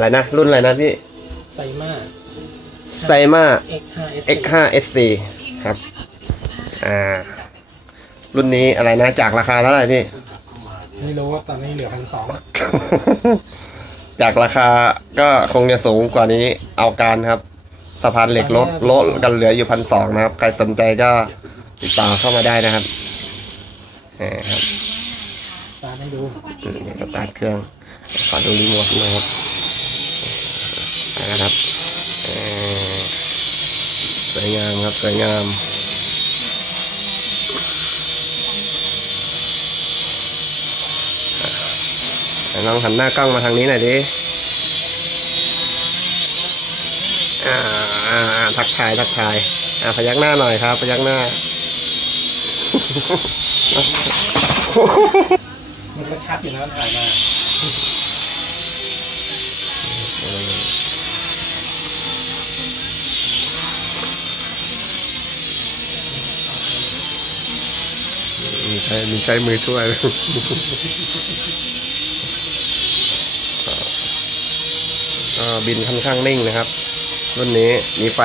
อะไรนะ รุ่นอะไรนะพี่ไซมาไซมา X5S X5 SC ครับ อ่า รุ่นนี้อะไรนะ จากราคาเท่าไหร่พี่ ไม่รู้ว่าตอนนี้เหลือพันสองจากราคาก็คงจะสูงกว่านี้เอาการครับ สะพานเหล็กลดลดกันเหลืออยู่พันสองนะครับ ใครสนใจก็ติดต่อเข้ามาได้นะครับนี่ครับตาให้ดูอืมสตาร์ทเครื่อง ขอดูรีโมทหนะครับนะครับเอ่อสวยงามครับ สวยงามอะลองหันหน้ากล้องมาทางนี้หน่อยดิอ่าอ่าอ่าทักทายทักทายอ่าพยักหน้าหน่อยครับ พยักหน้า มันก็ชัดอยู่นะถ่ายมา มีใช้มีใช้มือช่วยบินค่อนข้างนิ่งนะครับ รุ่นนี้มีไฟ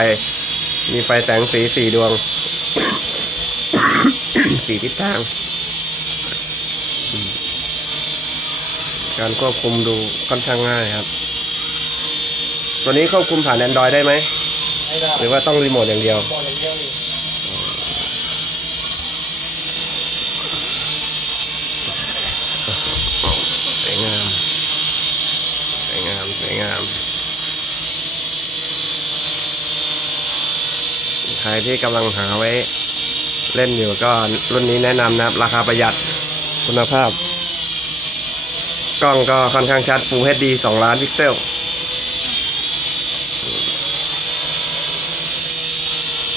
มีไฟแสงสีสี่ดวง สี่ทิศทาง การควบคุมดูค่อนข้างง่ายครับ ตัวนี้ควบคุมผ่าน Android ได้ไหมไได้หรือว่าต้องรีโมทอย่างเดียว บอลอย่างเดียวนี่ สวยงาม สวยงาม สวยงาม ใค รที่กำลังหาไว้เล่นอยู่ก็รุ่นนี้แนะนำนะครับ ราคาประหยัดคุณภาพ กล้องก็ค่อนข้างชัด Full HD 2 ล้านพิกเซล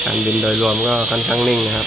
การบินโดยรวมก็ค่อนข้างนิ่งนะครับ